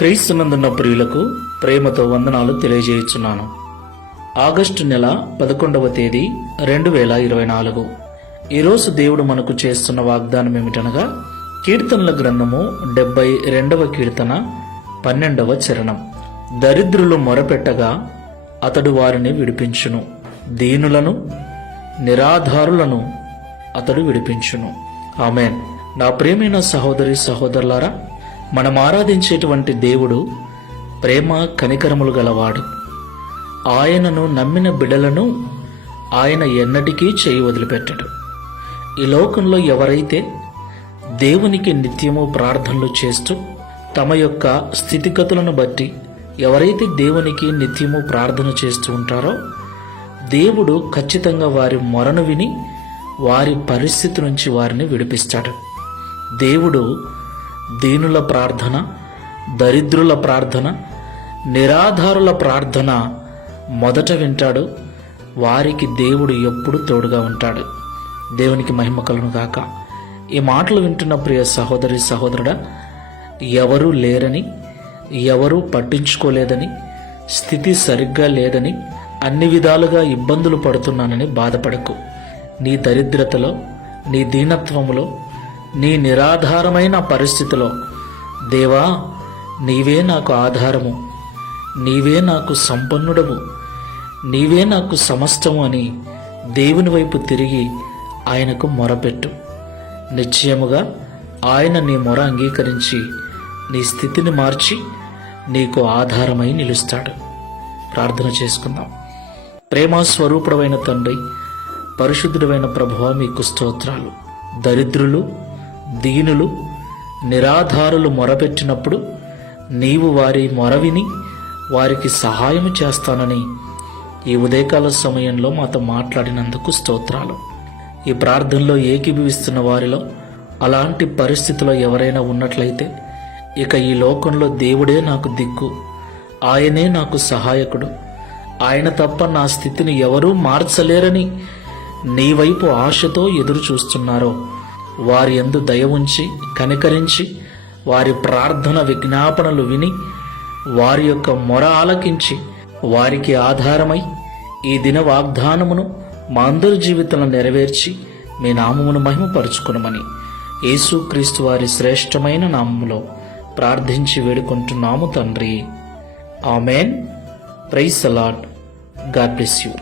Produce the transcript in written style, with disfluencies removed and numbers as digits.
క్రీస్తునందున్న ప్రియులకు ప్రేమతో వందనాలు తెలియజేయుచున్నాను. ఆగస్టు నెల 11వ తేదీ 2024. ఈరోజు దేవుడు మనకు చేస్తున్న వాగ్దానం ఏమిటనగా, కీర్తనల గ్రంథము 72వ కీర్తన 12వ చరణం. దరిద్రులు మొరపెట్టగా అతడు వారిని విడిపించును, దీనులను నిరాధారులను అతడు విడిపించును. ఆమేన్. నా ప్రియమైన సహోదరి సహోదరులారా, మనం ఆరాధించేటువంటి దేవుడు ప్రేమ కనికరములు గలవాడు. ఆయనను నమ్మిన బిడ్డలను ఆయన ఎన్నటికీ చేయి వదిలిపెట్టడు. ఈ లోకంలో ఎవరైతే దేవునికి నిత్యము ప్రార్థనలు చేస్తూ తమ యొక్క స్థితిగతులను బట్టి ఎవరైతే దేవునికి నిత్యము ప్రార్థన చేస్తూ ఉంటారో, దేవుడు ఖచ్చితంగా వారి మొరను విని వారి పరిస్థితి నుంచి వారిని విడిపిస్తాడు. దేవుడు దీనుల ప్రార్థన, దరిద్రుల ప్రార్థన, నిరాధారుల ప్రార్థన మొదట వింటాడు. వారికి దేవుడు ఎప్పుడు తోడుగా ఉంటాడు. దేవునికి మహిమ కలుగును గాక. ఈ మాటలు వింటున్న ప్రియ సహోదరి సహోదరుడా, ఎవరూ లేరని, ఎవరూ పట్టించుకోలేదని, స్థితి సరిగ్గా లేదని, అన్ని విధాలుగా ఇబ్బందులు పడుతున్నానని బాధపడకు. నీ దరిద్రతలో, నీ దీనత్వములో, నీ నిరాధారమైన పరిస్థితిలో, దేవా నీవే నాకు ఆధారము, నీవే నాకు సంపన్నుడవు, నీవే నాకు సమస్తము అని దేవుని వైపు తిరిగి ఆయనకు మొరపెట్టు. నిశ్చయముగా ఆయన నీ మొర అంగీకరించి నీ స్థితిని మార్చి నీకు ఆధారమై నిలుస్తాడు. ప్రార్థన చేసుకుందాం. ప్రేమ స్వరూపుడమైన తండ్రి, పరిశుద్ధుడైన ప్రభువా, మీకు స్తోత్రాలు. దరిద్రులు, దీనులు, నిరాధారులు మొరపెట్టినప్పుడు నీవు వారి మొర విని వారికి సహాయం చేస్తానని ఈ ఉదయకాల సమయంలో మాతో మాట్లాడినందుకు స్తోత్రాలు. ఈ ప్రార్థనలో ఏకీభవిస్తున్న వారిలో అలాంటి పరిస్థితిలో ఎవరైనా ఉన్నట్లయితే, ఇక ఈ లోకంలో దేవుడే నాకు దిక్కు, ఆయనే నాకు సహాయకుడు, ఆయన తప్ప నా స్థితిని ఎవరూ మార్చలేరని నీ వైపు ఆశతో ఎదురు చూస్తున్నారో, వారి యందు దయ ఉంచి కనికరించి వారి ప్రార్థన విజ్ఞాపనలు విని వారి యొక్క మొర ఆలకించి వారికి ఆధారమై ఈ దిన వాగ్దానమును మా అందరి జీవితంలో నెరవేర్చి మీ నామమును మహిమపరుచుకునమని యేసుక్రీస్తు వారి శ్రేష్టమైన నామములో ప్రార్థించి వేడుకుంటున్నాము తండ్రి. Amen. Praise the Lord. God bless you.